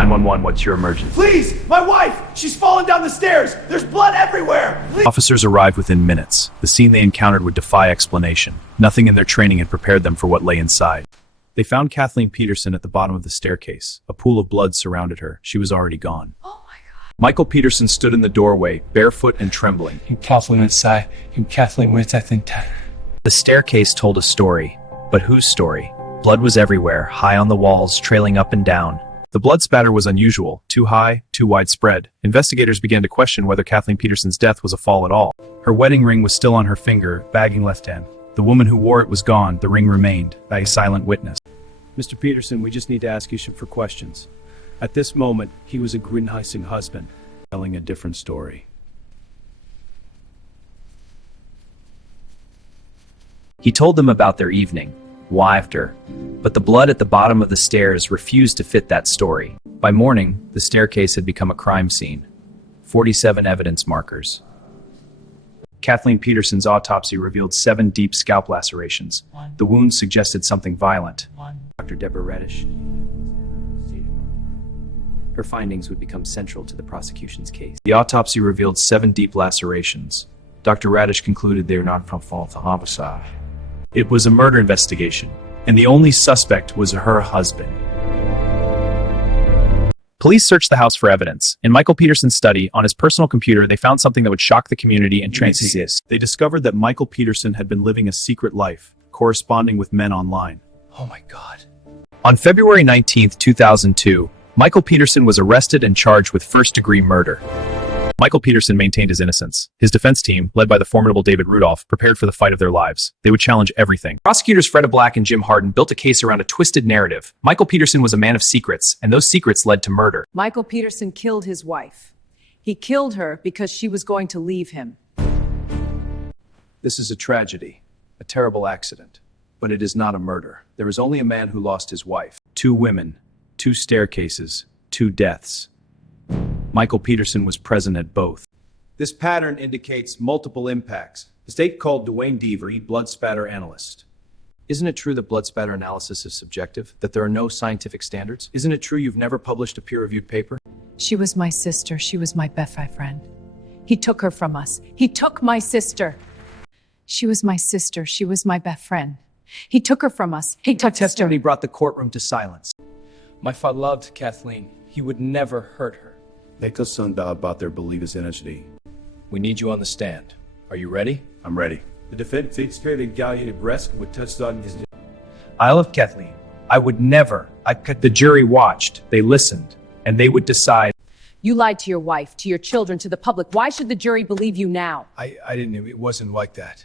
911, what's your emergency? Please! My wife! She's fallen down the stairs! There's blood everywhere! Please. Officers arrived within minutes. The scene they encountered would defy explanation. Nothing in their training had prepared them for what lay inside. They found Kathleen Peterson at the bottom of the staircase. A pool of blood surrounded her. She was already gone. Oh my God. Michael Peterson stood in the doorway, barefoot and trembling. Kathleen inside. Kathleen with that thing. The staircase told a story. But whose story? Blood was everywhere, high on the walls, trailing up and down. The blood spatter was unusual, too high, too widespread. Investigators began to question whether Kathleen Peterson's death was a fall at all. Her wedding ring was still on her finger, bagging left hand. The woman who wore it was gone, the ring remained, a silent witness. Mr. Peterson, we just need to ask you some questions. At this moment, he was a Greenheising husband, telling a different story. He told them about their evening, laughter, but the blood at the bottom of the stairs refused to fit that story. By morning, the staircase had become a crime scene. 47 evidence markers. Kathleen Peterson's autopsy revealed 7 deep scalp lacerations. The wounds suggested something violent. Dr. Deborah Radish. Her findings would become central to the prosecution's case. The autopsy revealed 7 deep lacerations. Dr. Radish concluded they were not from fault of homicide. It was a murder investigation, and the only suspect was her husband. Police searched the house for evidence. In Michael Peterson's study, on his personal computer, they found something that would shock the community and transcend. They discovered that Michael Peterson had been living a secret life, corresponding with men online. Oh my God. On February 19, 2002, Michael Peterson was arrested and charged with first-degree murder. Michael Peterson maintained his innocence. His defense team, led by the formidable Rudolf, prepared for the fight of their lives. They would challenge everything. Prosecutors Freda Black and Jim Harden built a case around a twisted narrative. Michael Peterson was a man of secrets, and those secrets led to murder. Michael Peterson killed his wife. He killed her because she was going to leave him. This is a tragedy, a terrible accident, but it is not a murder. There is only a man who lost his wife. 2 women, 2 staircases, 2 deaths. Michael Peterson was present at both. This pattern indicates multiple impacts. The state called Duane Deaver, blood spatter analyst. Isn't it true that blood spatter analysis is subjective? That there are no scientific standards? Isn't it true you've never published a peer-reviewed paper? She was my sister. She was my best friend. He took her from us. He took my sister. She was my sister. She was my best friend. He took her from us. He took her. Testimony brought the courtroom to silence. My father loved Kathleen. He would never hurt her. Make us doubt about their belief in innocence. We need you on the stand. Are you ready? I'm ready. The defendant experienced galliated breast with touched on his... I love Kathleen. I would never. The jury watched. They listened. And they would decide. You lied to your wife, to your children, to the public. Why should the jury believe you now? I didn't. It wasn't like that.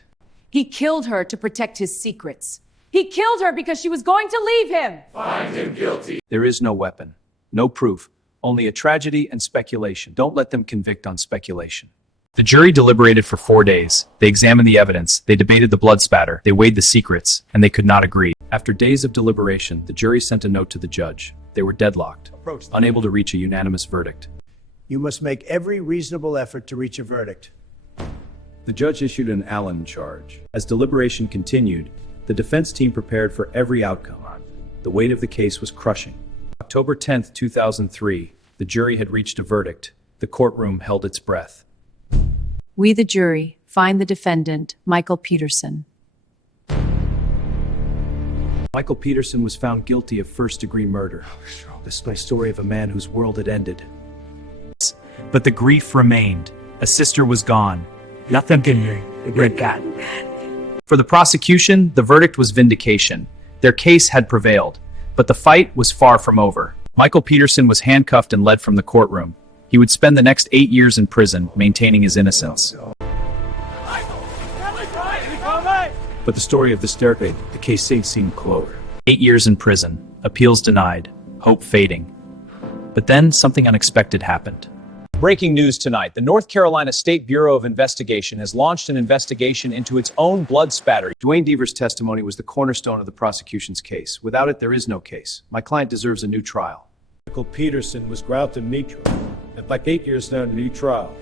He killed her to protect his secrets. He killed her because she was going to leave him. Find him guilty. There is no weapon. No proof. Only a tragedy and speculation. Don't let them convict on speculation. The jury deliberated for 4 days. They examined the evidence. They debated the blood spatter. They weighed the secrets, and they could not agree. After days of deliberation, the jury sent a note to the judge. They were deadlocked, unable to reach a unanimous verdict. You must make every reasonable effort to reach a verdict. The judge issued an Allen charge. As deliberation continued, the defense team prepared for every outcome. The weight of the case was crushing. October 10th, 2003, the jury had reached a verdict. The courtroom held its breath. We, the jury, find the defendant, Michael Peterson. Michael Peterson was found guilty of first-degree murder. This is my story of a man whose world had ended. But the grief remained. A sister was gone. Nothing can regret that. For the prosecution, the verdict was vindication. Their case had prevailed, but the fight was far from over. Michael Peterson was handcuffed and led from the courtroom. He would spend the next 8 years in prison, maintaining his innocence. But the story of the staircase, the case seemed closed. 8 years in prison, appeals denied, hope fading. But then something unexpected happened. Breaking news tonight. The North Carolina State Bureau of Investigation has launched an investigation into its own blood spatter. Duane Deaver's testimony was the cornerstone of the prosecution's case. Without it, there is no case. My client deserves a new trial. Michael Peterson was granted a new trial. And like 8 years now, a new trial.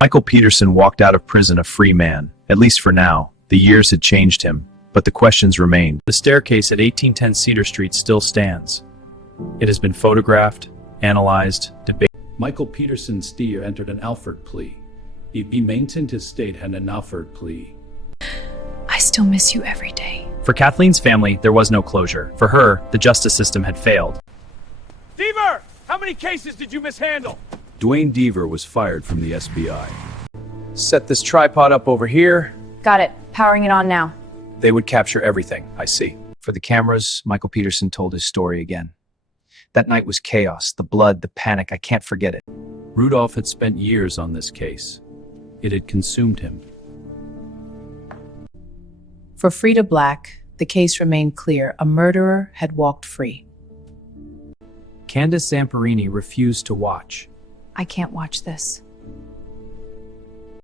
Michael Peterson walked out of prison a free man. At least for now. The years had changed him, but the questions remained. The staircase at 1810 Cedar Street still stands. It has been photographed, analyzed, debated. Michael Peterson Steer entered an Alford plea. He maintained his state and an Alford plea. I still miss you every day. For Kathleen's family, there was no closure. For her, the justice system had failed. Deaver! How many cases did you mishandle? Duane Deaver was fired from the SBI. Set this tripod up over here. Got it. Powering it on now. They would capture everything, I see. For the cameras, Michael Peterson told his story again. That night was chaos, the blood, the panic, I can't forget it. Rudolf had spent years on this case. It had consumed him. For Freda Black, the case remained clear. A murderer had walked free. Candace Zamperini refused to watch. I can't watch this.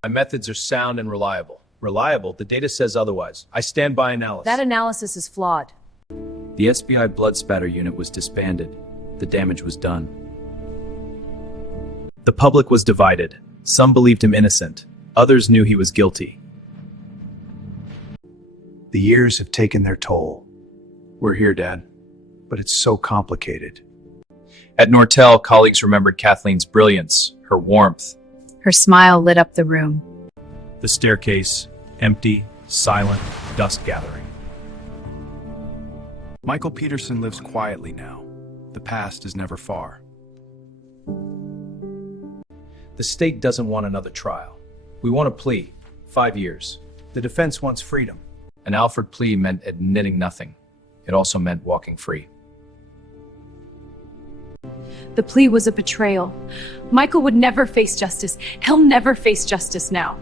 My methods are sound and reliable. Reliable? The data says otherwise. I stand by analysis. That analysis is flawed. The SBI blood spatter unit was disbanded. The damage was done. The public was divided. Some believed him innocent. Others knew he was guilty. The years have taken their toll. We're here, Dad. But it's so complicated. At Nortel, colleagues remembered Kathleen's brilliance, her warmth. Her smile lit up the room. The staircase, empty, silent, dust gathering. Michael Peterson lives quietly now. The past is never far. The state doesn't want another trial. We want a plea. 5 years. The defense wants freedom. An Alford plea meant admitting nothing. It also meant walking free. The plea was a betrayal. Michael would never face justice. He'll never face justice now.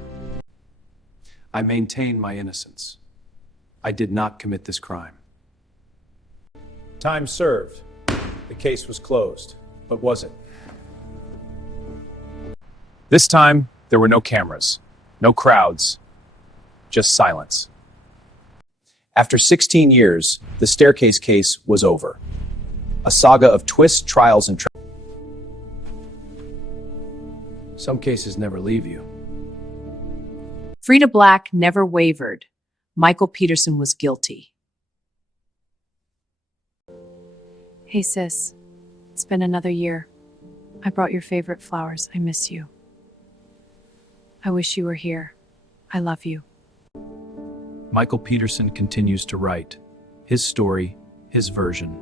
I maintain my innocence. I did not commit this crime. Time served. The case was closed. But was it? This time, there were no cameras, no crowds, just silence. After 16 years, the staircase case was over. A saga of twists, trials, and some cases never leave you. Freda Black never wavered. Michael Peterson was guilty. Hey sis, it's been another year. I brought your favorite flowers. I miss you. I wish you were here. I love you. Michael Peterson continues to write. His story, his version.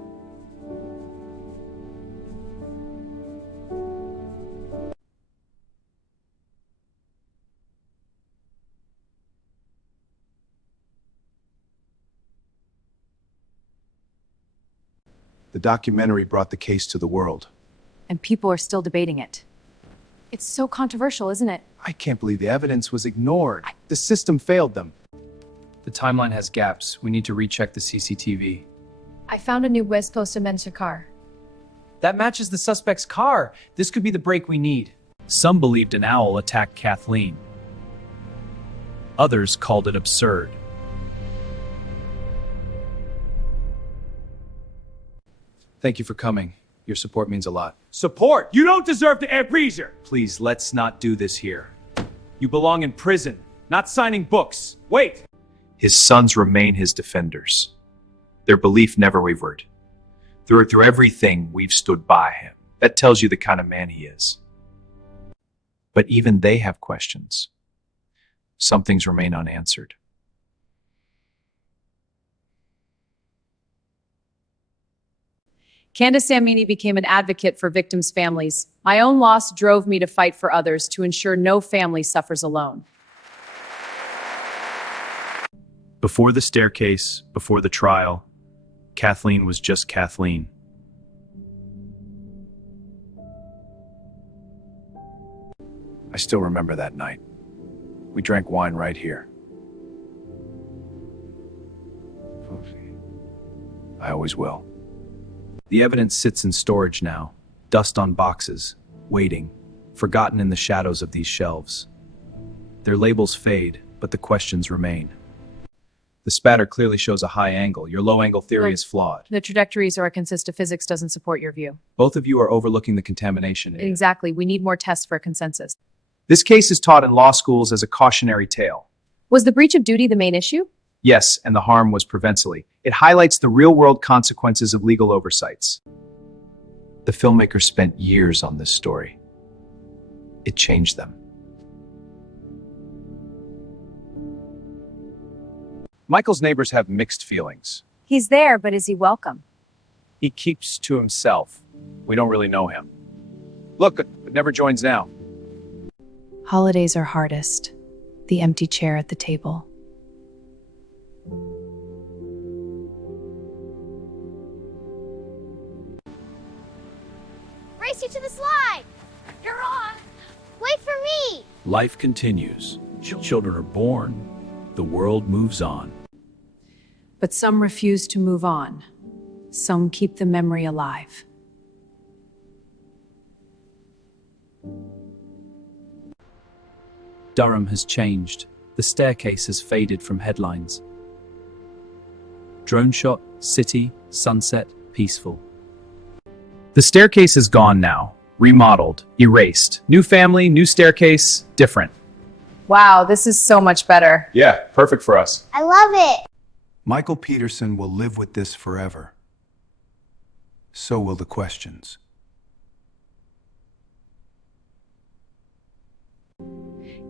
The documentary brought the case to the world. And people are still debating it. It's so controversial, isn't it? I can't believe the evidence was ignored. The system failed them. The timeline has gaps. We need to recheck the CCTV. I found a new West Coast Dementia car. That matches the suspect's car. This could be the break we need. Some believed an owl attacked Kathleen. Others called it absurd. Thank you for coming. Your support means a lot. Support! You don't deserve to air breezer! Please, let's not do this here. You belong in prison, not signing books. Wait! His sons remain his defenders. Their belief never wavered. Through everything, we've stood by him. That tells you the kind of man he is. But even they have questions. Some things remain unanswered. Candace Zamperini became an advocate for victims' families. My own loss drove me to fight for others to ensure no family suffers alone. Before the staircase, before the trial, Kathleen was just Kathleen. I still remember that night. We drank wine right here. I always will. The evidence sits in storage now, dust on boxes, waiting, forgotten in the shadows of these shelves. Their labels fade, but the questions remain. The spatter clearly shows a high angle. Your low-angle theory is flawed. The trajectories are a consist of physics doesn't support your view. Both of you are overlooking the contamination. Exactly. We need more tests for a consensus. This case is taught in law schools as a cautionary tale. Was the breach of duty the main issue? Yes, and the harm was prevensily. It highlights the real-world consequences of legal oversights. The filmmaker spent years on this story. It changed them. Michael's neighbors have mixed feelings. He's there, but is he welcome? He keeps to himself. We don't really know him. Look, it never joins now. Holidays are hardest. The empty chair at the table. Race you to the slide! You're on! Wait for me! Life continues. Children are born. The world moves on. But some refuse to move on. Some keep the memory alive. Durham has changed. The staircase has faded from headlines. Drone shot, city, sunset, peaceful. The staircase is gone now. Remodeled, erased. New family, new staircase, different. Wow, this is so much better. Yeah, perfect for us. I love it! Michael Peterson will live with this forever. So will the questions.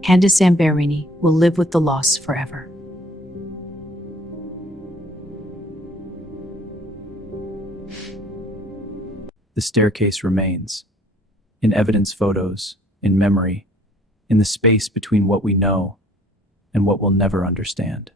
Candace Zamberini will live with the loss forever. The staircase remains. In evidence photos, in memory, in the space between what we know and what we'll never understand.